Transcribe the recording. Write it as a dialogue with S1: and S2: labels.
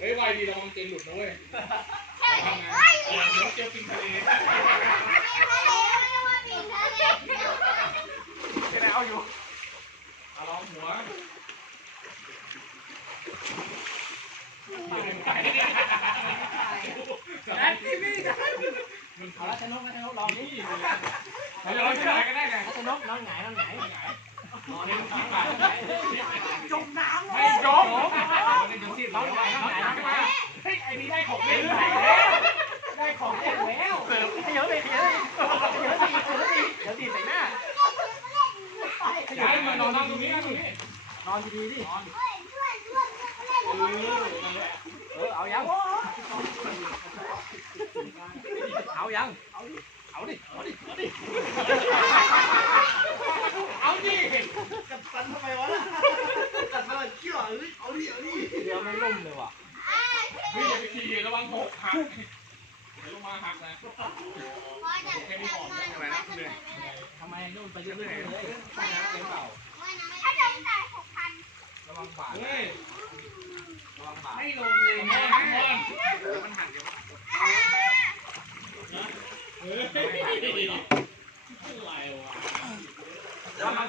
S1: เฮ้ยวายดีระวังเจนหลุดนะเว้ยทำงานเดี๋ยวเจอปิงทะเล
S2: จะได้เอาอยู่
S1: เอาลองหัว
S2: แอนตี้พี่เอาละชนกนะชนกลองนี่
S1: เราจะลองที่ไหนก็ได้ไง
S2: ชนกนอนหงายนอนหงาย
S1: นอนเล่นขี้ปาก เสิ
S2: ร์ฟขยับเลยขยับเลยขยับเลยขยับเลยเดี๋ยวตีใส่หน้า
S1: ย้ายมานอนตรงนี้ตรงนี้
S2: นอนดีๆดิ
S1: เออ
S2: เออเอายังเอายังเอาดิเอาดิเอาดิเอาดิ
S1: เอาดิ
S3: กัดฟันทำไมวะล่ะกัดฟันเขี้ยวเอ้ยเอาดิเอาดิ
S2: เรือไม่ล่มเลยว่ะ
S1: เฮ้ยอย่าไปขี่ระวังหกหัก เดี๋ยวลงมาหักนะ
S2: ทำไมนู่นไปเรื่อยๆเลยน้ำเต็มเปล่า
S3: ระวังบาด
S1: เฮ้ย
S3: ระวังบาด
S1: ไม่ลงเลยมอนมอน
S3: เดี๋ยวมันหักเดี๋ยวมันหัก
S1: เฮ้ยอะไรวะ
S2: แล้วมัน